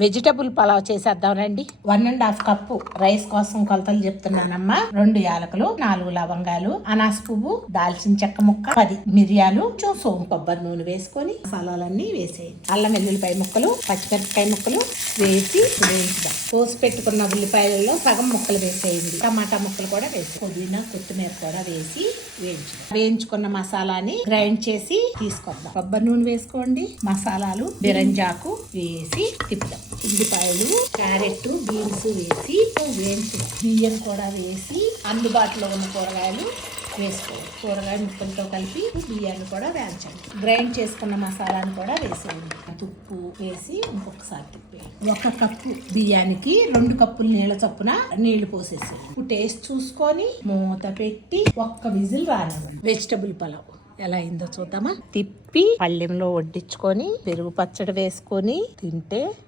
Vegetable pulao చేసేద్దాం రండి. 1.5 cup rice కోసం కొలతలు చెప్తున్నానమ్మా. 2 యాలకులు, 4 లవంగాలు, అనాస పువ్వు, దాల్చిన చెక్క ముక్క, 10 మిరియాలు, కొంచెం సోము కొబ్బరి నూనె వేసుకొని మసాలాలన్నీ వేసేయండి. అల్లం వెల్లుల్లిపాయ ముక్కలు, పచ్చిమిరపకాయ ముక్కలు వేసి వేయించుదాం. కోసి పెట్టుకున్న ఉల్లిపాయలలో సగం ముక్కలు వేసేయండి. టమాటా ముక్కలు కూడా వేసి పుదీనా కొత్తిమీర కూడా వేసి వేయించుదాం. వేయించుకున్న మసాలాని గ్రైండ్ చేసి తీసుకొద్దాం. కొబ్బరి నూనె వేసుకోండి. మసాలాలు బిరంజాకు వేసి తిప్పుదాం. ఉల్లిపాయలు, క్యారెట్, బీన్స్ వేసి వేయించి బియ్యం కూడా వేసి అందుబాటులో ఉన్న కూరగాయలు వేసుకోండి. కూరగాయ ముక్కలతో కలిపి బియ్యాన్ని కూడా వేయించండి. గ్రైండ్ చేసుకున్న మసాలాను కూడా వేసేయండి. ఉప్పు వేసి ఇంకొకసారి తిప్పేయండి. 1 కప్పు బియ్యానికి 2 కప్పులు నీళ్ళ చొప్పున నీళ్లు పోసేసేయండి. టేస్ట్ చూసుకొని మూత పెట్టి 1 విజిల్ రానివ్వండి. వెజిటబుల్ పలావ్ ఎలా అయిందో చూద్దామా. తిప్పి పళ్ళెంలో వడ్డించుకొని పెరుగు పచ్చడి వేసుకొని తింటే